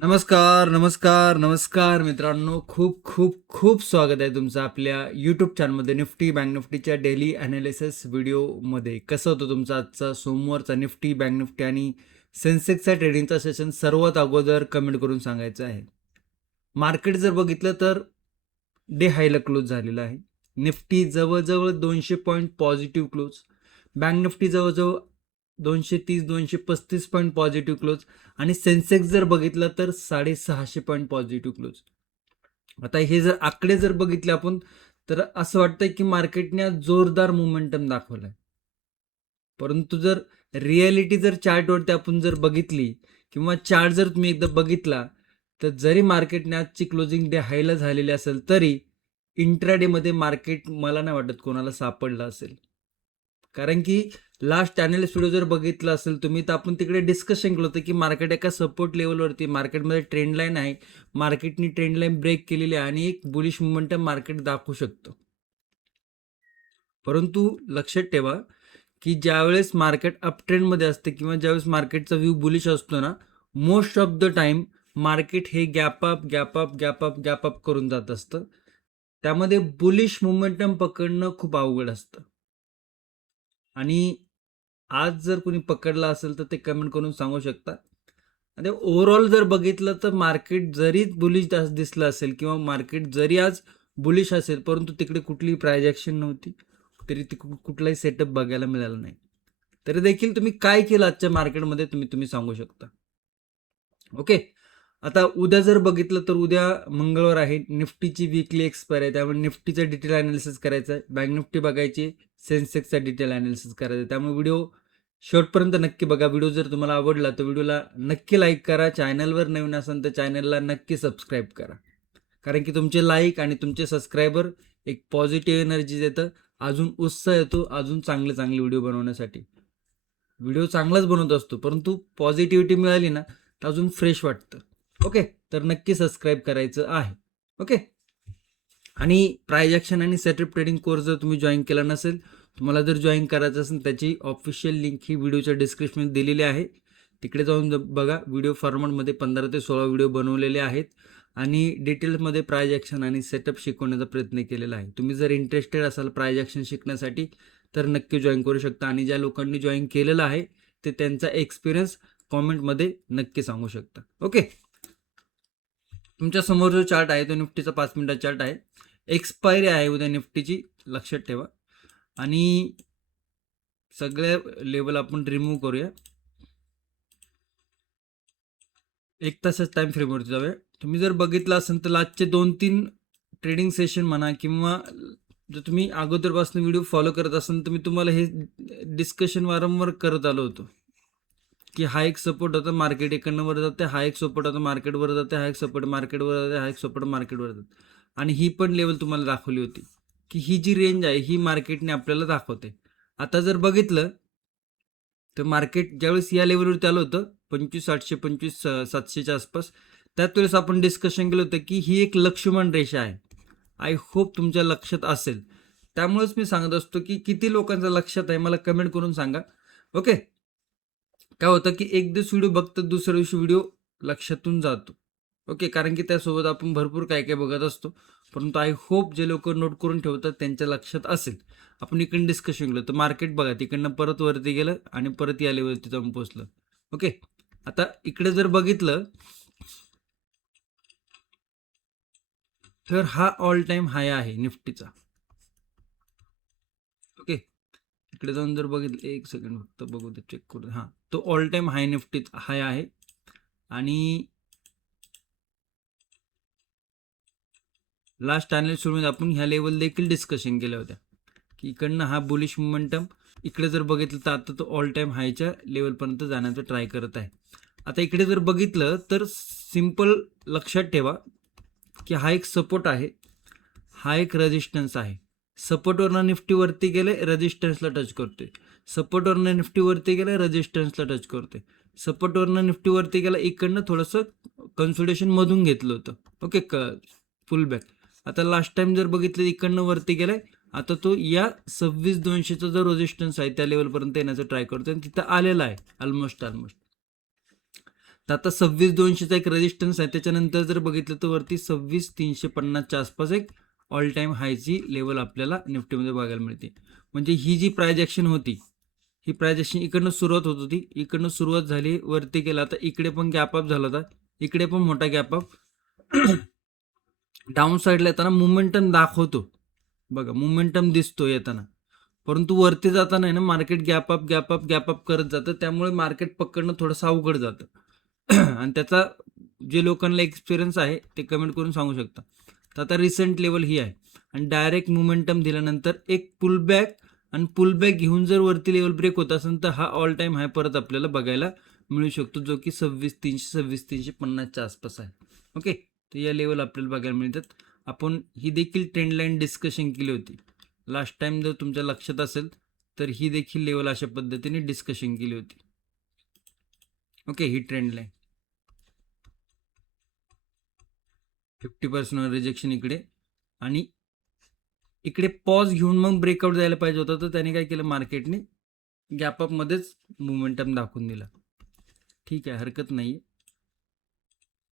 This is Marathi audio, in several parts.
नमस्कार, नमस्कार, नमस्कार मित्रांनो. खूप खूप खूप स्वागत आहे तुमचं आपल्या यूट्यूब चॅनलमध्ये निफ्टी बँक निफ्टीच्या डेली ॲनालिसिस व्हिडिओमध्ये. कसं होतं तुमचा आजचा सोमवारचा निफ्टी बँक निफ्टी आणि सेन्सेक्सचा ट्रेडिंगचा सेशन सर्वात अगोदर कमेंट करून सांगायचं आहे. मार्केट जर बघितलं तर डे हायला क्लोज झालेला आहे. निफ्टी जवळजवळ 200 point positive close, bank Nifty जवळजवळ 230-235 पॉईंट पॉझिटिव्ह क्लोज आणि सेन्सेक्स जर बघितलं तर 650 पॉईंट पॉझिटिव्ह क्लोज. आता हे जर आकडे जर बघितले आपण तर असं वाटतंय की मार्केटने आज जोरदार मोमेंटम दाखवलाय. परंतु जर रिॲलिटी जर चार्टवरती आपण जर बघितली किंवा चार्ट जर तुम्ही एकदा बघितला तर जरी मार्केटने आजची क्लोजिंग डे हायला झालेली असेल तरी इंट्राडेमध्ये मार्केट मला नाही वाटत कोणाला सापडलं असेल. कारण की लास्ट ॲनालिस्ट व्हिडिओ जर बघितला असेल तुम्ही तर आपण तिकडे डिस्कशन केलं होतं की मार्केट एका सपोर्ट लेवलवरती मार्केटमध्ये ट्रेंड लाईन आहे, मार्केटनी ट्रेंड लाईन ब्रेक केलेली आहे आणि एक बुलिश मोमेंटम मार्केट दाखवू शकतं. परंतु लक्षात ठेवा की ज्यावेळेस मार्केट अप ट्रेंडमध्ये असते किंवा ज्यावेळेस मार्केटचा व्ह्यू बुलिश असतो ना, most of the time market हे gap up gap up gap up gap up करून जात असतं. त्यामध्ये बुलिश मोमेंटम पकडणं खूप अवघड असतं. आणि आज जर कोणी पकडला असेल तर ते कमेंट करून सांगू शकता. आणि ओव्हरऑल जर बघितलं तर मार्केट जरी बुलिश दिसलं असेल किंवा मार्केट जरी आज बुलिश असेल परंतु तिकडे कुठलीही प्राइस ॲक्शन नव्हती, तरी कुठलाही सेटअप बघायला मिळाला नाही. तरी देखील तुम्ही काय केलं आजच्या मार्केटमध्ये तुम्ही सांगू शकता. ओके. आता उद्या जर बघितलं तर उद्या मंगळवार आहे, निफ्टीची वीकली एक्सपायर आहे, त्यामुळे निफ्टीचं डिटेल ॲनालिसिस करायचं आहे, बँक निफ्टी बघायची, सेन्सेक्सचा डिटेल ॲनालिसिस करायचं आहे. त्यामुळे व्हिडिओ शेवटपर्यंत नक्की बघा. व्हिडिओ जर तुम्हाला आवडला तर व्हिडिओला नक्की लाईक करा. चॅनलवर नवीन असाल तर चॅनलला नक्की सबस्क्राईब करा. कारण की तुमचे लाईक आणि तुमचे सबस्क्रायबर एक पॉझिटिव्ह एनर्जी देतं, अजून उत्साह येतो अजून चांगले चांगले व्हिडिओ बनवण्यासाठी. व्हिडिओ चांगलाच बनवत असतो परंतु पॉझिटिव्हिटी मिळाली ना तर अजून फ्रेश वाटतं. ओके, तर नक्की सबस्क्राईब करायचं आहे. ओके. आणि प्राइज ॲक्शन आणि सेटअप ट्रेडिंग कोर्स जर तुम्ही जॉईन केला नसेल, तुम्हाला जर जॉईन करायचं असेल त्याची ऑफिशियल लिंक ही व्हिडिओच्या डिस्क्रिप्शनमध्ये दिलेली आहे. तिकडे जाऊन बघा. व्हिडिओ फॉर्मॅटमध्ये 15 ते 16 व्हिडिओ बनवलेले आहेत आणि डिटेल्समध्ये प्राइज ॲक्शन आणि सेटअप शिकवण्याचा प्रयत्न केलेला आहे. तुम्ही जर इंटरेस्टेड असाल प्राइज ॲक्शन शिकण्यासाठी तर नक्की जॉईन करू शकता आणि ज्या लोकांनी जॉईन केलेलं आहे ते त्यांचा एक्सपिरियन्स कॉमेंटमध्ये नक्की सांगू शकता. ओके. तुमच्या समोर जो चार्ट आहे तो निफ्टीचा 5 मिनिटाचा चार्ट आहे. एक्सपायरी आहे उद्या निफ्टीची, लक्षात ठेवा. आणि सगळ्या लेवल आपण रिमूव्ह करूया. 1 तासाच टाइम फ्रेमवरती जाऊया. तुम्ही जर बघितलं असेल तर लास्टचे 2-3 ट्रेडिंग सेशन म्हणा किंवा जर तुम्ही अगोदरपासून व्हिडिओ फॉलो करत असाल तर मी तुम्हाला हे डिस्कशन वारंवार करत आलो होतो की हा एक सपोर्ट होता, मार्केट इकडनं वर जाते, हा एक सपोर्ट होता, मार्केट वर जाते, हा एक सपोर्ट मार्केटवर जाते, हा एक सपोर्ट मार्केटवर जाते. आणि ही पण लेवल तुम्हाला दाखवली होती की ही जी रेंज आहे ही मार्केटने आपल्याला दाखवते. आता जर बघितलं तर मार्केट ज्यावेळेस या लेवलवरती आलं होतं 25,800 25,700च्या आसपास, त्याच वेळेस आपण डिस्कशन केलं होतं की ही एक लक्ष्मण रेषा आहे. आय होप तुमच्या लक्षात असेल. त्यामुळेच मी सांगत असतो की किती लोकांच्या लक्षात आहे मला कमेंट करून सांगा. ओके. काय होतं की एक दिवस व्हिडिओ बघतात दुसऱ्या दिवशी व्हिडिओ लक्षातून जातो. ओके. कारण की त्यासोबत आपण भरपूर काय काय बघत असतो. परंतु आय होप जे लोक नोट करून ठेवतात त्यांच्या लक्षात असेल. आपण इकडून डिस्कशन केलं तर मार्केट बघा तिकडनं परत वरती गेलं आणि परत या लेवलवरती जाऊन पोहोचलं. ओके. आता इकडे जर बघितलं तर हा ऑल टाइम हाय आहे निफ्टीचा. ओके. इकडे जाऊन जर बघितलं, एक सेकंड फक्त बघू दे, चेक करू. हां, तो ऑल टाइम हाय निफ्टीचा हाय आहे. आणि लास्ट ॲनालिसिसमध्ये आपण ह्या लेवल देखील डिस्कशन केल्या होत्या की इकडनं हा बुलिश मोमेंटम इकडे जर बघितलं तर आता तो ऑल टाइम हायच्या लेवलपर्यंत जाण्याचा ट्राय करत आहे. आता इकडे जर बघितलं तर सिम्पल लक्षात ठेवा की हा एक सपोर्ट आहे, हा एक रेजिस्टन्स आहे. सपोर्टवरनं निफ्टीवरती गेले, रेजिस्टन्सला टच करतोय. सपोर्टवरनं निफ्टीवरती गेले, रेजिस्टन्सला टच करतोय. सपोर्टवरनं निफ्टीवरती गेला, इकडनं थोडंसं कन्सोलिडेशन मधून घेतलं होतं. ओके. फुल बॅक. आता लास्ट टाइम जर बघितलं इकडनं वरती गेलाय, आता तो या 26,200चा जो रेजिस्टन्स आहे त्या लेवलपर्यंत येण्याचा ट्राय करतोय आणि तिथं आलेला आहे ऑलमोस्ट. तर आता 26,200चा एक रेजिस्टन्स आहे. त्याच्यानंतर जर बघितलं तर वरती 26,350च्या आसपास एक ऑल टाईम हायची लेवल आपल्याला निफ्टीमध्ये बघायला मिळते. म्हणजे ही जी प्राइस ॲक्शन होती, ही प्राइस ॲक्शन इकडनं सुरुवात होत होती, इकडनं सुरुवात झाली, वरती गेला. आता इकडे पण गॅप अप झाला होता, इकडे पण मोठा गॅप अप. डाऊन साईडला येताना मोमेंटम दाखवतो बघा, मोमेंटम दिसतो येताना, परंतु वरती जाताना आहे ना market gap up gap up gap up करत जातं. त्यामुळे मार्केट पकडणं थोडंसं अवघड जातं. आणि त्याचा जे लोकांना एक्सपिरियन्स आहे ते कमेंट करून सांगू शकता. तर आता रिसेंट लेवल ही आहे आणि डायरेक्ट मोमेंटम दिल्यानंतर एक पुलबॅक आणि पुलबॅक घेऊन जर वरती लेवल ब्रेक होत असेल तर हा ऑल टाईम हाय परत आपल्याला बघायला मिळू शकतो, जो की 26,300 26,350च्या आसपास आहे. ओके, तर या लेवल आपल्याला बघायला मिळतात. आपण ही देखील ट्रेंड लाईन डिस्कशन केली होती लास्ट टाइम, जर तुमच्या लक्षात असेल तर ही देखील लेवल अशा पद्धतीने डिस्कशन केली होती. ओके, ही ट्रेंड लाईन 50% रिजेक्शन इकडे आणि इकडे पॉज घेऊन मग ब्रेकआउट द्यायला पाहिजे होता, तर त्याने काय केलं, मार्केटने गॅपअपमध्येच मोमेंटम दाखवून दिला. ठीक आहे, हरकत नाही.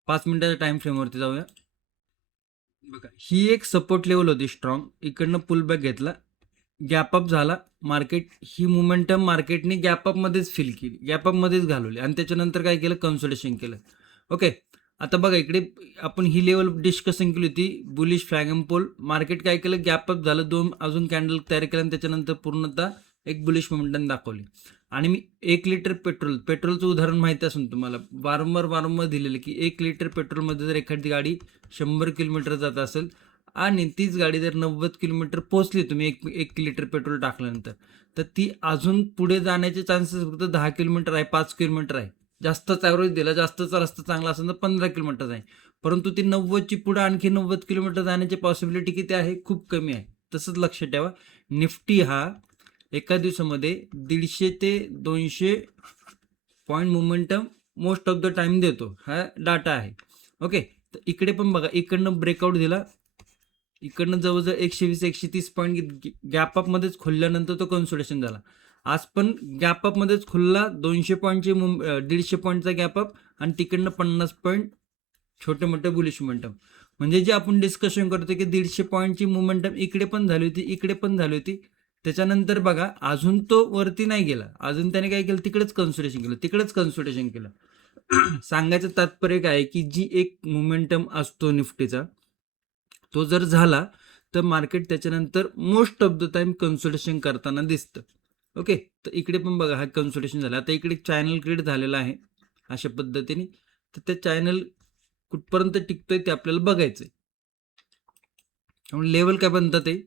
5 मिनिटाच्या टाइम फ्रेमवरती जाऊया. बघा, ही एक सपोर्ट लेवल होती स्ट्रॉंग, इकडनं पुलबॅक घेतला, गॅपअप झाला, मार्केट ही मोमेंटम मार्केटने गॅपअपमध्येच फिल केली, गॅपअपमध्येच घालवली आणि त्याच्यानंतर काय केलं, कन्सोलिडेशन केलं. ओके, आता बघा इकडे आपण ही लेवल डिस्कशन केली होती, bullish flag and pole. Market काय केलं, गॅपअप झालं, 2 अजून कॅन्डल तयार केलं आणि त्याच्यानंतर पूर्णतः एक बुलिश मोमेंटम दाखवली. आणि मी 1 लिटर पेट्रोलचं उदाहरण माहिती असून तुम्हाला वारंवार दिलेलं की 1 लिटर पेट्रोलमध्ये जर एखादी गाडी 100 किलोमीटर जात असेल आणि तीच गाडी जर 90 किलोमीटर पोहोचली, तुम्ही एक लिटर पेट्रोल टाकल्यानंतर, तर ती अजून पुढे जाण्याचे चान्सेस फक्त 10 किलोमीटर आहे, 5 किलोमीटर आहे. जास्तच ॲव्हरेज दिला, जास्तचा रस्ता चांगला असेल तर 15 किलोमीटर आहे, परंतु ती 90ची पुढे आणखी 90 किलोमीटर जाण्याची पॉसिबिलिटी किती आहे, खूप कमी आहे. तसंच लक्षात ठेवा, निफ्टी हा एका दिवसामध्ये 150 ते 200 point momentum most of the time देतो, हा डाटा आहे. ओके, तर इकडे पण बघा, इकडनं ब्रेकआउट दिला, इकडनं जवळजवळ 120-130 पॉईंट गॅपअपमध्येच खुलल्यानंतर तो कन्सोलिडेशन झाला. आज पण गॅपअपमध्येच खुलला, 200 पॉईंटचे 150 पॉईंटचा गॅपअप आणि तिकडनं 50 पॉईंट छोटे मोठे बुलिश मोमेंटम. म्हणजे जे आपण डिस्कशन करतो की 150 पॉईंटची मोमेंटम इकडे पण झाली होती, इकडे पण झाली होती. त्याच्यानंतर बघा अजून तो वरती नाही गेला, अजून त्याने काय केलं, तिकडेच कन्सोलिडेशन केलं. सांगायचं तात्पर्य काय की जी एक मोमेंटम असतो निफ्टीचा, तो जर झाला तर मार्केट त्याच्यानंतर most of the time consolidation करताना दिसतं. ओके, तर इकडे पण बघा हा कन्सोलिडेशन झाला. आता इकडे चॅनल क्रिएट झालेला आहे अशा पद्धतीने, तर ते चॅनल कुठपर्यंत टिकतोय ते आपल्याला बघायचंय. त्यामुळे लेवल काय बनतात, ते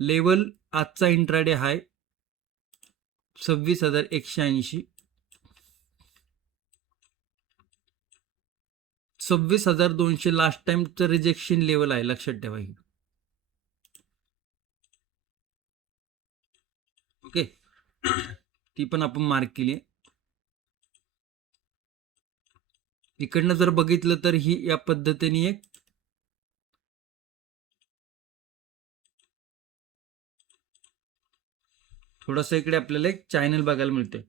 लेवल आजचा इंट्राडे हाय 26,180, 26,200 लास्ट टाइमचं रिजेक्शन लेवल आहे, लक्षात ठेवा ही. ओके, ती पण आपण मार्क केली आहे. इकडनं जर बघितलं तर ही या पद्धतीने एक थोडंसं इकडे आपल्याला एक चॅनल बघायला मिळते.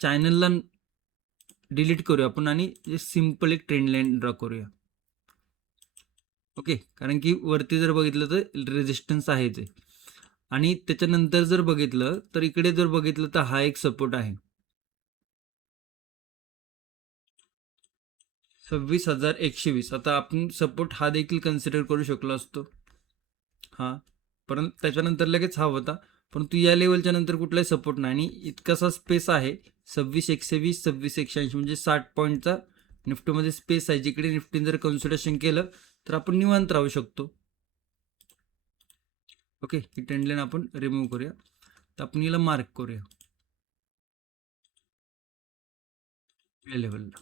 चॅनलला डिलीट करूया आपण आणि सिम्पल एक ट्रेंड लाईन ड्रॉ करूया. ओके, कारण की वरती जर बघितलं तर रेजिस्टन्स आहेच आहे आणि त्याच्यानंतर जर बघितलं तर इकडे जर बघितलं तर हा एक सपोर्ट आहे 26,120. आता आपण सपोर्ट हा देखील कन्सिडर करू शकलो असतो हा, परंतु त्याच्यानंतर लगेच हा होता, परंतु या लेवलच्या नंतर कुठलाही सपोर्ट नाही आणि इतकासा स्पेस आहे 26,120 26,180, म्हणजे 60 पॉईंटचा निफ्टीमध्ये स्पेस आहे, जिकडे निफ्टीने जर कन्सिडरेशन केलं तर आपण निवांत राहू शकतो. ओके, ही ट्रेंड लाईन आपण रिमूव्ह करूया, तर आपण याला मार्क करूया या लेवलला.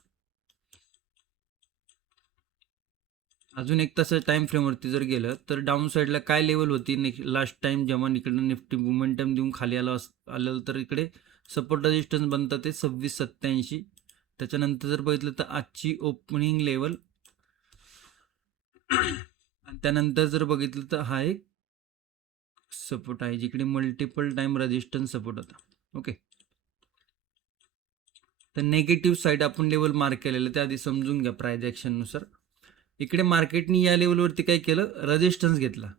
अजून एक तासाच्या टाइम फ्रेमवरती जर गेलं तर डाऊन साईडला काय लेवल होती लास्ट टाइम जेव्हा इकडनं निफ्टी मोमेंटम देऊन खाली आलं तर इकडे सपोर्ट रेजिस्टन्स बनतात ते 26,87. त्याच्यानंतर जर बघितलं तर आजची ओपनिंग लेवल आणि त्यानंतर जर बघितलं तर हा एक सपोर्ट आहे, जिकडे मल्टिपल टाइम रेजिस्टन्स सपोर्ट होता. ओके, तर नेगेटिव्ह साईड आपण लेवल मार्क केलेलं ते आधी समजून घ्या प्राइस ॲक्शननुसार. इकडे मार्केटनी या लेवलवरती काय केलं, रेजिस्टन्स घेतला.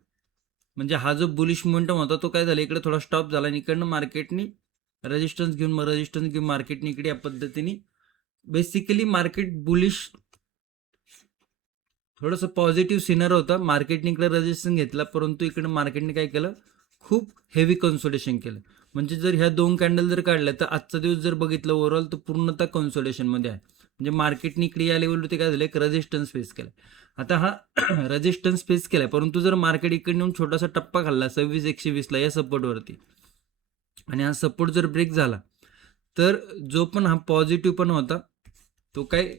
म्हणजे हा जो बुलिश मोमेंटम होता तो काय झाला, इकडे थोडा स्टॉप झाला आणि इकडनं मार्केटनी रेजिस्टन्स घेऊन मार्केटने इकडे या पद्धतीने बेसिकली मार्केट बुलिश थोडंसं पॉझिटिव्ह सिनर होता. मार्केटने इकडे रेजिस्टन्स घेतला, परंतु इकडे मार्केटने काय केलं, खूप हेवी कन्सोलिडेशन केलं. म्हणजे जर ह्या 2 कॅन्डल जर काढल्या तर आजचा दिवस जर बघितलं ओव्हरऑल तर पूर्णतः कन्सोलिडेशनमध्ये आहे. म्हणजे मार्केटने इकडे या लेवलवरती काय झालं, एक रेजिस्टन्स फेस केला. आता हा रेजिस्टन्स फेस केलाय, परंतु जर मार्केट इकडे येऊन छोटासा टप्पा खाल्ला 26,120ला या सपोर्टवरती आणि हा सपोर्ट जर ब्रेक झाला तर जो पण हा पॉझिटिव्ह पण होता तो काय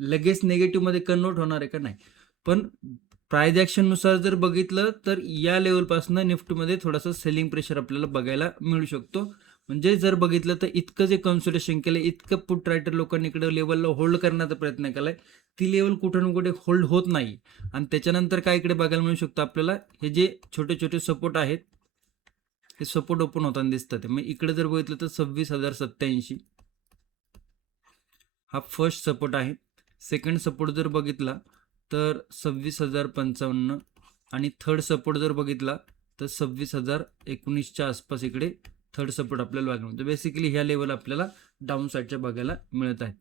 लगेच नेगेटिव्हमध्ये कन्वर्ट होणार आहे का, नाही. पण प्राइस ॲक्शननुसार जर बघितलं तर या लेवलपासून निफ्टीमध्ये थोडासा सेलिंग प्रेशर आपल्याला बघायला मिळू शकतो. म्हणजे जर बघितलं तर इतकं जे कन्सोलिडेशन केलं, इतकं पुट रायटर लोकांनी इकडे लेवलला होल्ड करण्याचा प्रयत्न केलाय, ती लेवल कुठे ना कुठे होल्ड होत नाही. आणि त्याच्यानंतर काय इकडे बघायला मिळू शकतं आपल्याला, हे जे छोटे छोटे सपोर्ट आहेत हे सपोर्ट ओपन होताना दिसतात. मग इकडे जर बघितलं तर 26,087 हा फर्स्ट सपोर्ट आहे. सेकंड सपोर्ट जर बघितला तर 26,055 आणि थर्ड सपोर्ट जर बघितला तर 26,019च्या आसपास इकडे थर्ड सपोर्ट आपल्याला बघायला मिळतो. बेसिकली ह्या लेवल आपल्याला डाऊन साईडच्या बघायला मिळत आहेत.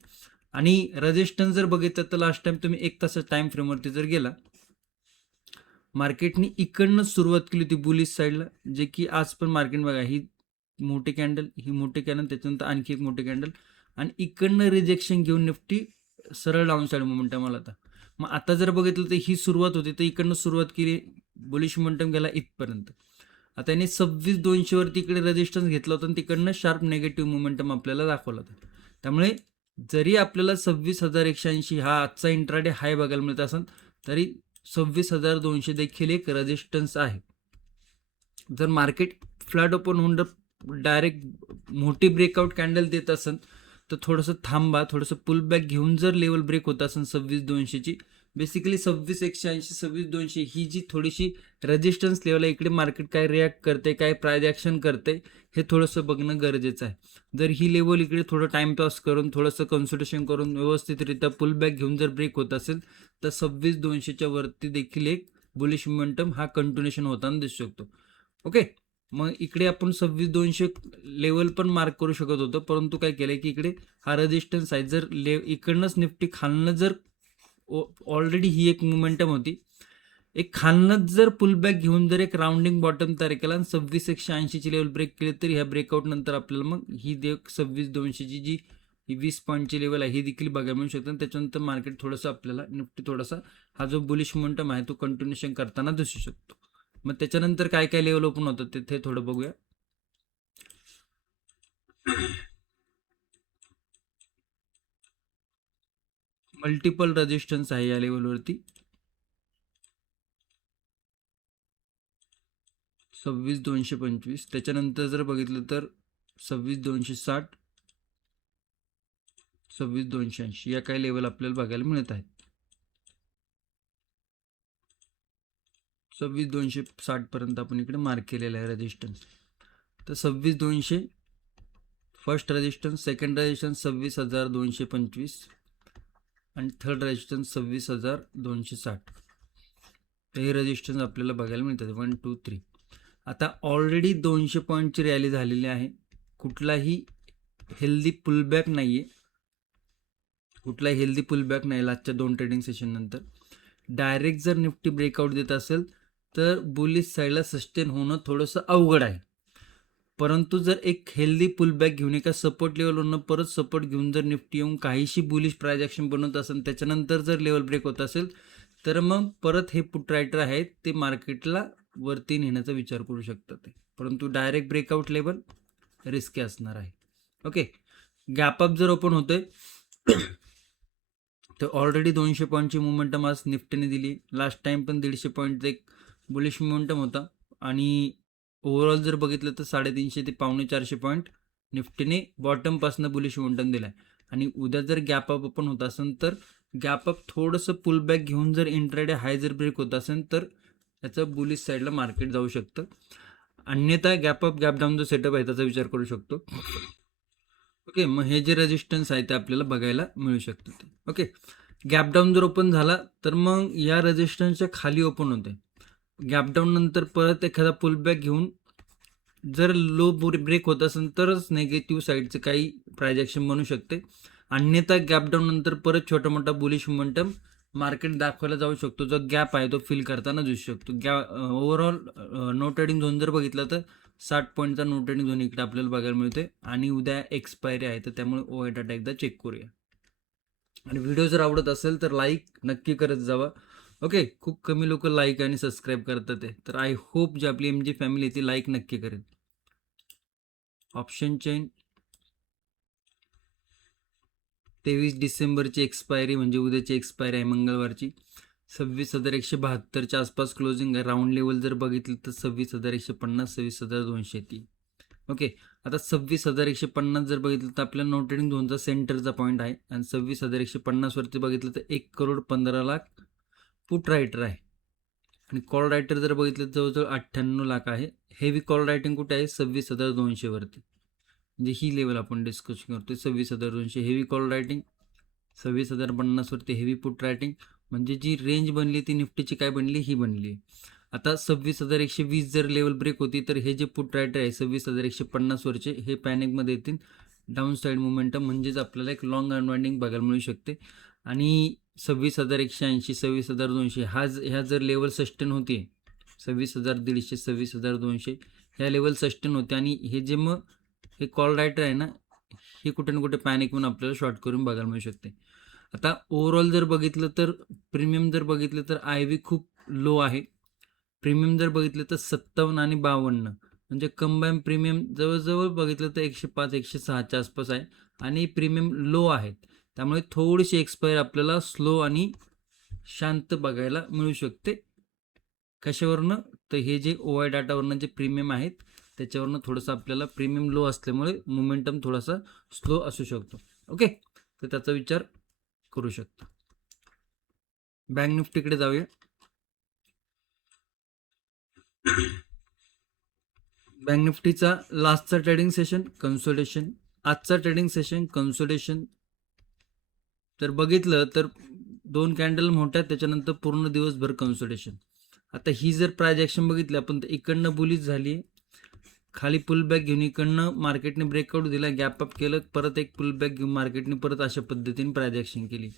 आणि रेजिस्टन्स जर बघितलं तर लास्ट टाइम तुम्ही 1 तासाच्या टाइम फ्रेमवरती जर गेला, मार्केटनी इकडनं सुरुवात केली होती बुलिश साईडला, जे की आज पण मार्केट बघा, ही मोठी कॅन्डल, ही मोठी कॅन्डल, त्याच्यानंतर आणखी एक मोठी कॅन्डल आणि इकडनं रिजेक्शन घेऊन निफ्टी सरळ डाऊन साईड मोमेंटम आला होता. मग आता जर बघितलं तर ही सुरुवात होती, तर इकडनं सुरुवात केली, बुलिश मोमेंटम गेला इथपर्यंत. आता याने 26,200वरती इकडे रेजिस्टन्स घेतला होता आणि तिकडनं शार्प नेगेटिव्ह मोमेंटम आपल्याला दाखवला होता. त्यामुळे जरी आपल्याला 26,180 हा आजचा इंट्राडे हाय बघायला मिळत असेल, तरी 26,200 देखील एक रेजिस्टन्स आहे. जर मार्केट फ्लॅट ओपन होऊन डायरेक्ट मोठी ब्रेकआउट कॅन्डल देत असेल तर थोडंसं थांबा, थोडंसं पुल बॅक घेऊन जर लेवल ब्रेक होत असेल 26,200ची, बेसिकली 26,180 26,200 ही जी थोडीशी रेजिस्टन्स लेवल आहे, इकडे मार्केट काय रिॲक्ट करते, काय प्राइस ॲक्शन करते, हे थोडंसं बघणं गरजेचं आहे. जर ही लेवल इकडे थोडं टाइमपास करून थोडंसं कन्सल्टेशन करून व्यवस्थितरित्या पुल बॅक घेऊन जर ब्रेक होत असेल तर 26,200च्या वरती देखील एक बुलिश मोमेंटम हा कंटिन्युएशन होताना दिसू शकतो. ओके, मग इकडे आपण 26,200 लेवल पण मार्क करू शकत होतो, परंतु काय केलंय की इकडे हा रेजिस्टन्स आहे, जर इकडनंच निफ्टी खालनं जर ऑलरेडी ही एक मोमेंटम होती, एक खालनंच जर पुलबॅक घेऊन जर एक राउंडिंग बॉटम तयार केला आणि 26,180ची लेवल ब्रेक केली, तर ह्या ब्रेकआउट नंतर आपल्याला मग ही 26,200ची जी ही 20 पॉईंटची लेवल आहे ही देखील बघायला मिळू शकते. आणि त्याच्यानंतर मार्केट थोडंसं आपल्याला निफ्टी थोडासा हा जो बुलिश मोमेंटम आहे तो कंटिन्युएशन करताना दिसू शकतो. मग त्याच्यानंतर काय काय लेवल ओपन होतं ते थोडं बघूया. मल्टिपल रेजिस्टन्स आहे या लेवलवरती. 26,225, त्याच्यानंतर जर बघितलं तर 26,260, 26,280 या काही लेवल आपल्याला बघायला मिळत आहेत. 26,260 पर्यंत आपण इकडे मार्क केलेला आहे रेजिस्टन्स. तर 26,200 फर्स्ट रेजिस्टन्स, सेकंड रेजिस्टन्स 26,225 आणि थर्ड रेजिस्टन्स 26,260. तर हे रेजिस्टन्स आपल्याला बघायला मिळतात 1 2 3. आता ऑलरेडी 200 पॉईंटची रॅली झालेली आहे, कुठलाही हेल्दी पुलबॅक नाही आहे, कुठलाही हेल्दी पुलबॅक नाही लास्टच्या 2 ट्रेडिंग सेशन नंतर. डायरेक्ट जर निफ्टी ब्रेकआउट देत असेल तर बुलिश साईडला सस्टेन होणं थोडंसं अवघड आहे. परंतु जर एक हेल्दी पुलबॅक घेऊन एका सपोर्ट लेवलवरनं परत सपोर्ट घेऊन जर निफ्टी येऊन काहीशी बुलिश प्राइस ॲक्शन बनवत असेल, त्याच्यानंतर जर लेवल ब्रेक होत असेल तर मग परत हे पुट रायटर आहेत ते मार्केटला वरती नेण्याचा विचार करू शकतात ते. परंतु डायरेक्ट ब्रेकआउट लेवल रिस्की असणार आहे. ओके, गॅपअप जर ओपन होतोय तर ऑलरेडी 200 पॉईंटची मोमेंटम आज निफ्टीने दिली. लास्ट टाइम पण 150 पॉईंटचा एक बुलिश मोमेंटम होता आणि ओव्हरऑल जर बघितलं तर 350 ते 450 पॉईंट निफ्टीने बॉटमपासून बुलिश मोमेंटम दिला आहे. आणि उद्या जर गॅपअप ओपन होत असेल तर गॅपअप थोडंसं पुलबॅक घेऊन जर इंट्राडे हाय जर ब्रेक होत असेल तर त्याचं बुलिश साईडला मार्केट जाऊ शकतं. अन्यथा गॅपअप गॅपडाऊन जो सेटअप आहे त्याचा विचार करू शकतो. ओके, मग हे जे रेजिस्टन्स आहे ते आपल्याला बघायला मिळू शकतं ते. ओके, गॅप डाऊन जर ओपन झाला तर मग या रेजिस्टन्सच्या खाली ओपन होते. गॅप डाऊन नंतर परत एखादा पुलबॅक घेऊन जर लो ब्रेक होत असेल तरच नेगेटिव्ह साईडचं काही प्रायजेक्शन बनू शकते. अन्यथा गॅप डाऊन नंतर परत छोटा मोठा बुलिश मोमेंटम मार्केट दाखवायला जाऊ शकतो. जो गॅप आहे तो फिल करताना दिसू शकतो. ओव्हरऑल नो ट्रेडिंग झोन जर बघितला तर 60 पॉईंटचा नो ट्रेडिंग झोन इकडे आपल्याला बघायला मिळते आणि उद्या एक्सपायरी आहे, तर त्यामुळे ओआय डाटा एकदा चेक करूया. आणि व्हिडिओ जर आवडत असेल तर लाईक नक्की करत जावा. ओके, खूप कमी लोक लाईक आणि सबस्क्राईब करतात आहे, तर आय होप जी आपली MG फॅमिली ती लाईक नक्की करेल. ऑप्शन चेन 23 डिसेंबरची एक्सपायरी म्हणजे उद्याची एक्सपायरी आहे मंगळवारची. 26,172च्या आसपास क्लोजिंग आहे. राऊंड लेवल जर बघितलं तर 26,150, 26,203. ओके, आता 26,150 जर बघितलं तर आपल्या नो ट्रेडिंग झोनचा सेंटरचा पॉईंट आहे आणि 26,150 वरती बघितलं तर 1,15,00,000 पुट रायटर आहे आणि कॉल रायटर जर बघितलं तर जवळजवळ 98 लाख आहे. हेवी कॉल रायटिंग कुठे आहे? 26,200 वरती. म्हणजे ही लेवल आपण डिस्कस करतोय. 26,200 हेवी कॉल रायटिंग, 26,050 वरती हेवी पुट रायटिंग. म्हणजे जी रेंज बनली ती निफ्टीची काय बनली? ही बनली. आता 26,120 जर लेवल ब्रेक होती तर हे जे पुट रायटर आहे 26,150 वरचे हे पॅनिकमध्ये येतील. डाऊन साईड मोमेंटम म्हणजेच आपल्याला एक लॉंग अनवाइंडिंग बघायला मिळू शकते. आणि 26,180, 26,200 ह्या जर लेवल सस्टेन होते, 26,150, 26,200 ह्या लेवल सस्टेन होते आणि हे जे मग हे कॉल रायटर आहे ना, हे कुठे ना कुठे पॅनिक म्हणून आपल्याला शॉर्ट करून बघायला मिळू शकते. आता ओव्हरऑल जर बघितलं तर प्रीमियम जर बघितलं तर IB खूप लो आहे. प्रीमियम जर बघितलं तर 57 आणि 52, म्हणजे कंबाईन प्रीमियम जवळजवळ बघितलं तर 105, 106च्या आसपास आहे आणि प्रीमियम लो आहेत. त्यामुळे थोडीशी एक्सपायर आपल्याला स्लो आणि शांत बघायला मिळू शकते. कशावरनं? तर हे जे OI डाटावरनं जे प्रीमियम आहेत त्याच्यावरनं थोडंसं आपल्याला प्रीमियम लो असल्यामुळे मोमेंटम थोडासा स्लो असू शकतो. ओके, तर त्याचा विचार करू शकता. बँक निफ्टीकडे जाऊया. बँक निफ्टीचा लास्टचा ट्रेडिंग सेशन कन्सोलिडेशन, आजचा ट्रेडिंग सेशन कन्सोलिडेशन जर बघितलं तर 2 कॅन्डल मोठ्या, त्याच्यानंतर पूर्ण दिवसभर कन्सोलिडेशन. आता ही जर प्राइस ॲक्शन बघितली आपण तर इकडनं बुलिश झाली, खाली पुलबॅक घेऊन इकडनं मार्केटने ब्रेकआउट दिला, गॅप अप केलं, परत एक पुलबॅक घेऊन मार्केटने परत अशा पद्धतीने प्राइस ॲक्शन केली.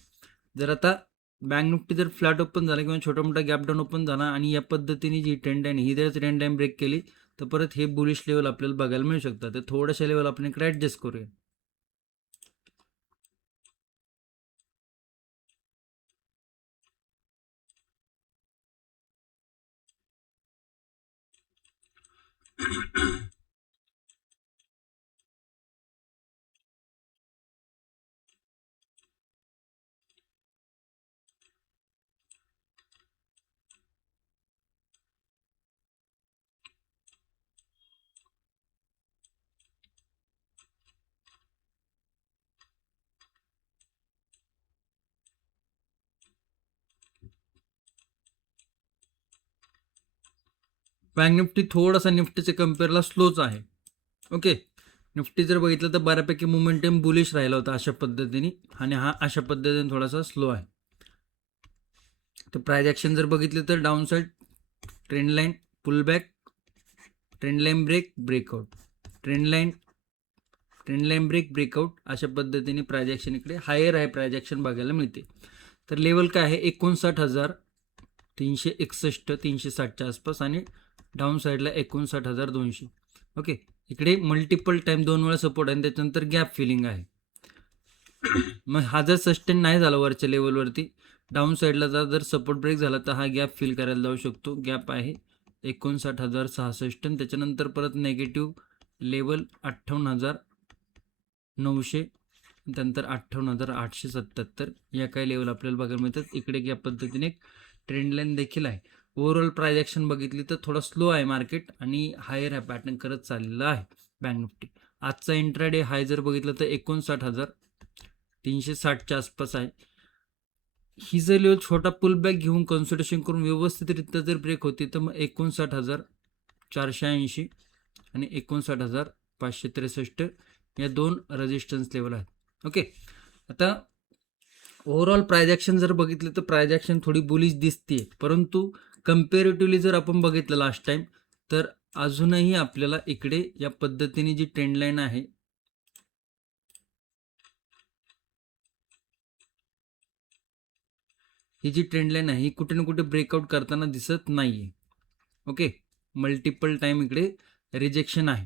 जर आता बँक निफ्टी जर फ्लॅट ओपन झाला किंवा छोटा मोठा गॅप डाऊन ओपन झाला आणि या पद्धतीने जी ट्रेंड आहे ही जर ट्रेंड लाईन ब्रेक केली तर परत हे बुलिश लेवल आपल्याला बघायला मिळू शकतात. तर थोड्याशा लेवल आपण इकडे ॲडजस्ट करूया. बँक निफ्टी थोडासा निफ्टीच्या कम्पेअरला स्लोच आहे. ओके, निफ्टी जर बघितलं तर बऱ्यापैकी मोमेंटम बुलिश राहिला होता अशा पद्धतीने आणि हा अशा पद्धतीने थोडासा स्लो आहे. तर प्राइस ॲक्शन जर बघितलं तर down side trend line, pullback, trend line break, breakout, trend line break, breakout, अशा पद्धतीने प्राइस ॲक्शन इकडे हायर आहे प्राइस ॲक्शन बघायला मिळते. तर लेवल काय आहे? 59,361, 360च्या आसपास आणि डाऊन साईडला 59,200. ओके, इकडे मल्टिपल टाइम 2 वेळा सपोर्ट आहे, त्याच्यानंतर गॅप फिलिंग आहे. मग हा जर सस्टेन नाही झाला वरच्या लेवलवरती, डाऊन साईडला जर सपोर्ट ब्रेक झाला तर हा गॅप फिल करायला जाऊ शकतो. गॅप आहे 59,066 आणि त्याच्यानंतर परत नेगेटिव्ह लेवल 58,900, त्यानंतर 58,877 या काही लेवल आपल्याला बघायला मिळतात. इकडे या पद्धतीने एक ट्रेंड लाईन देखील आहे. ओव्हरऑल प्राइस ॲक्शन बघितली तर थोडा स्लो आहे मार्केट आणि हायर हा पॅटर्न करत चाललेला आहे बँक निफ्टी. आजचा इंट्राडे हाय जर बघितलं तर 59,360च्या आसपास आहे. ही जर लेवल छोटा पुलबॅक घेऊन कन्सल्टेशन करून व्यवस्थितरित्या जर ब्रेक होती तर मग 59,480 आणि 59,563 या 2 रेजिस्टन्स लेवल आहेत. ओके, आता ओव्हरऑल प्राइस ॲक्शन जर बघितलं तर प्राइस ॲक्शन थोडी बुलिश दिसते, परंतु कंपॅरेटिव्हली जर आपण बघितलं लास्ट टाइम, तर अजूनही आपल्याला इकडे या पद्धतीने जी ट्रेंड लाईन आहे, ही जी ट्रेंड लाईन आहे ही कुठे ना कुठे ब्रेकआउट करताना दिसत नाहीये. ओके, मल्टिपल टाइम इकडे रिजेक्शन आहे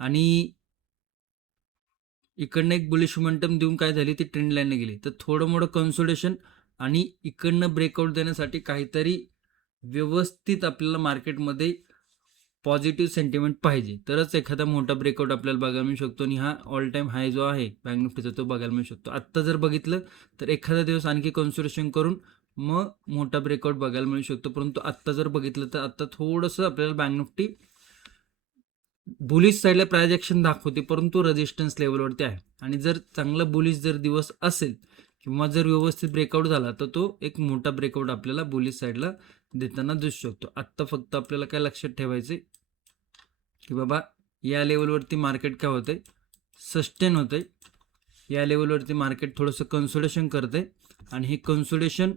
आणि इकडनं एक बुलिश मोमेंटम देऊन काय झाली, ती ट्रेंड लाईनने गेली. तर थोडं मोठं कन्सोलिडेशन आणि इकडनं ब्रेकआउट देण्यासाठी काहीतरी व्यवस्थित आपल्याला मार्केटमध्ये पॉझिटिव्ह सेंटिमेंट पाहिजे, तरच एखादा मोठा ब्रेकआउट आपल्याला बघायला मिळू शकतो आणि हा ऑल टाइम हाय जो आहे बँक निफ्टीचा तो बघायला मिळू शकतो. आत्ता जर बघितलं तर एखादा दिवस आणखी कन्सोलिडेशन करून मग मोठा ब्रेकआउट बघायला मिळू शकतो, परंतु आत्ता जर बघितलं तर आत्ता थोडंसं आपल्याला बँक निफ्टी बुलिश साईडला प्राइस ॲक्शन दाखवते, परंतु रेजिस्टन्स लेवलवरती आहे. आणि जर चांगला बुलिश जर दिवस असेल किंवा जर व्यवस्थित ब्रेकआउट झाला तर तो एक मोठा ब्रेकआउट आपल्याला बुलिश साईडला देताना दिसू शकतो. आत्ता फक्त आपल्याला काय लक्षात ठेवायचे की बाबा या लेवलवरती मार्केट काय होते, सस्टेन होते. या लेवलवरती मार्केट थोडंसं कन्सोलिडेशन करते आणि हे कन्सोलिडेशन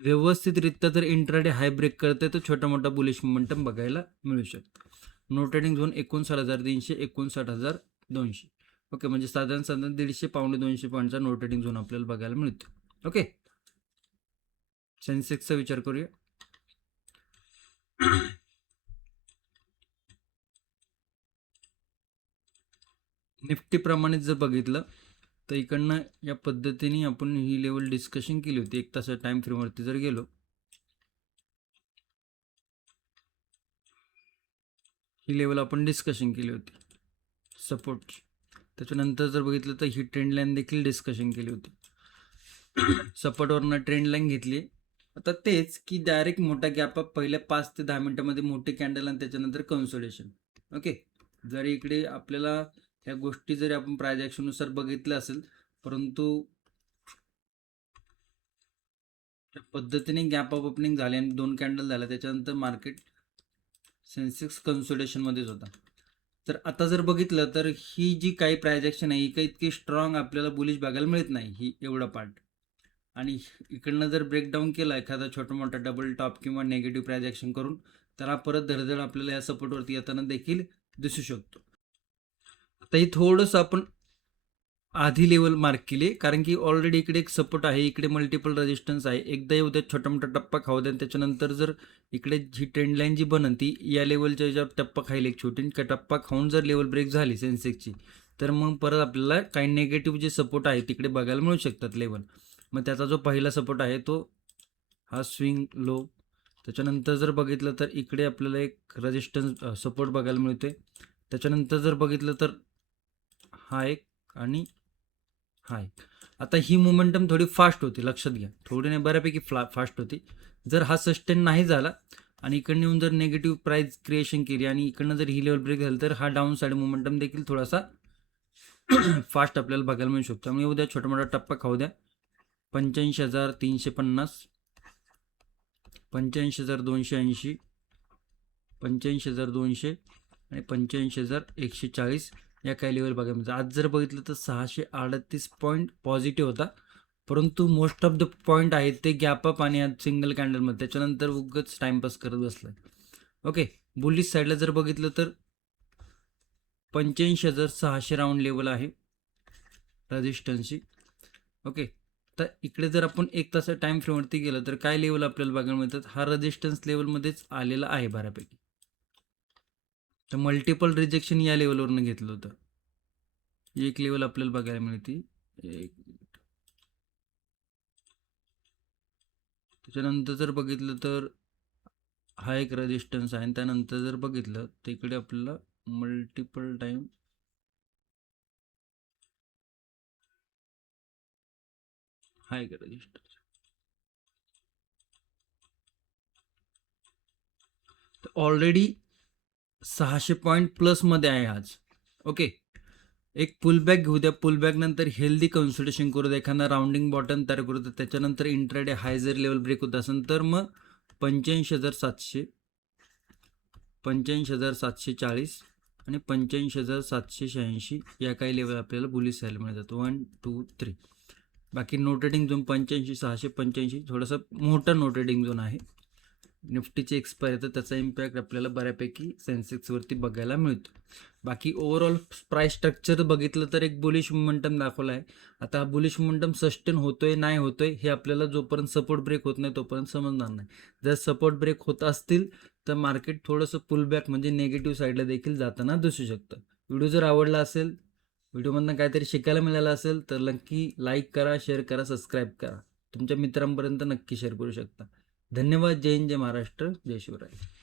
व्यवस्थितरित्या जर इंट्राडे हाय ब्रेक करते तर छोटा मोठा बुलिश मोमेंटम बघायला मिळू शकतो. No trading zone 59,300 59,200. ओके, म्हणजे साधारण 150 पावणे 200 पॉईंटचा नो ट्रेडिंग झोन आपल्याला बघायला मिळतो. ओके, सेन्सेक्सचा विचार करूया. निफ्टी प्रमाणे जर बघितलं तर इकडनं या पद्धतीने आपण ही लेवल डिस्कशन केली होती. 1 तास टाइम फ्रेमवरती जर गेलो, ही लेवल आपण डिस्कशन केली होती सपोर्टची. त्याच्यानंतर जर बघितलं तर ही ट्रेंड लाईन देखील डिस्कशन केली होती. सपोर्टवरनं ट्रेंड लाईन घेतली. आता तेच की डायरेक्ट मोठा गॅप अप पहिल्या 5 ते 10 मिनिटांमध्ये मोठे कॅन्डल आणि त्याच्यानंतर कन्सोलिडेशन. ओके, जर इकडे आपल्याला ह्या गोष्टी जरी आपण प्राइस ॲक्शननुसार बघितल्या असेल, परंतु त्या पद्धतीने गॅप अप ओपनिंग झाले आणि 2 कॅन्डल झाल्या, त्याच्यानंतर मार्केट सेन्सेक्स कन्सोलिडेशनमध्येच होता. तर आता जर बघितलं तर ही जी काही प्राइस ॲक्शन आहे ही काही इतकी स्ट्रॉंग आपल्याला बुलिश बघायला मिळत नाही, ही एवढा पार्ट. आणि इकडनं जर ब्रेकडाऊन केला एखादा छोटा मोठा डबल टॉप किंवा नेगेटिव्ह प्राइस ॲक्शन करून, तर हा परत धडधड आपल्याला या सपोर्टवरती येताना देखील दिसू शकतो. आता ही थोडंसं आपण आधी लेवल मार्क केली, कारण की ऑलरेडी इकडे एक सपोर्ट आहे, इकडे मल्टिपल रेजिस्टन्स आहे. एकदा येऊ द्या, छोटा मोठा टप्पा खाऊ द्या, त्याच्यानंतर जर इकडे जी ट्रेंड लाईन जी बनन ती या लेवलच्या याच्यावर टप्पा खाईल एक छोटी, टप्पा खाऊन जर लेवल ब्रेक झाली सेन्सेक्सची, तर मग परत आपल्याला काही नेगेटिव्ह जे सपोर्ट आहे तिकडे बघायला मिळू शकतात लेवल. मग त्याचा जो पहिला सपोर्ट आहे तो हा स्विंग लो. त्याच्यानंतर जर बघितलं तर इकडे आपल्याला एक रेजिस्टन्स सपोर्ट बघायला मिळते. त्याच्यानंतर जर बघितलं तर हा एक आणि हा एक. आता ही मोमेंटम थोडी फास्ट होती, लक्षात घ्या, थोडी नाही बऱ्यापैकी फास्ट होती. जर हा सस्टेन नाही झाला आणि इकडनं येऊन जर नेगेटिव्ह प्राइस क्रिएशन केली आणि इकडनं जर ही लेवल ब्रेक झाली, तर हा डाऊन साईड मोमेंटम देखील थोडासा फास्ट आपल्याला बघायला मिळू शकतो. त्यामुळे उद्या छोटा मोठा टप्पा खाऊ द्या. 85,350, 85,280, 85,200 आणि 85,140 या काही लेवल बघायला मिळतात. आज जर बघितलं तर 638 पॉईंट पॉझिटिव्ह होता, परंतु मोस्ट ऑफ द पॉईंट आहेत ते गॅप अप आणि सिंगल कॅन्डलमध्ये, त्याच्यानंतर उगाच टाइमपास करत बसलाय. ओके, बुलिश साईडला जर बघितलं तर 85,600 राऊंड लेवल आहे रेजिस्टन्सची. ओके, तर इकडे जर आपण 1 तास टाइम फ्रेमवरती गेलं तर काय लेवल आपल्याला बघायला मिळतात, हा रेजिस्टन्स लेवलमध्येच आलेला आहे बऱ्यापैकी. तर मल्टिपल रिजेक्शन या लेवलवरनं घेतलं होतं. एक लेवल आपल्याला बघायला मिळते. त्याच्यानंतर जर बघितलं तर हा एक रेजिस्टन्स आहे आणि त्यानंतर जर बघितलं तर इकडे आपल्याला मल्टिपल टाइम हा एक रेजिस्टन्स. ऑलरेडी 600 पॉईंट प्लसमध्ये आहे आज. ओके, एक पुलबॅक घेऊ द्या, पुलबॅक नंतर हेल्दी कन्सल्टेशन करू द्या, एखादा राऊंडिंग बॉटम तयार करू द्या, त्याच्यानंतर इंट्राडे हाय जर लेवल ब्रेक होत असेल तर मग 85,700, 85,740, आणि 85,786 या काही लेवल आपल्याला बुलिश राहायला मिळतात. 1 2 3. बाकी नो ट्रेडिंग झोन 85,685 थोडासा मोठा नो ट्रेडिंग झोन आहे. निफ्टीची एक्सपायर तर त्याचा इम्पॅक्ट आपल्याला बऱ्यापैकी सेन्सेक्सवरती बघायला मिळतो. बाकी ओव्हरऑल प्राईस स्ट्रक्चर बघितलं तर एक बुलिश मोमेंटम दाखवला आहे. आता हा बुलिश मोमेंटम सस्टेन होतोय नाही होतोय हे आपल्याला जोपर्यंत सपोर्ट ब्रेक होत नाही तोपर्यंत समजणार नाही. जर सपोर्ट ब्रेक होत असतील तर मार्केट थोडंसं पुलबॅक म्हणजे निगेटिव्ह साईडला देखील जाताना दिसू शकतं. व्हिडिओ जर आवडला असेल, व्हिडिओमधनं काहीतरी शिकायला मिळालं असेल तर नक्की लाईक करा, शेअर करा, सबस्क्राईब करा. तुमच्या मित्रांपर्यंत नक्की शेअर करू शकता. धन्यवाद. जय हिंद, जय महाराष्ट्र, जय शिवराय.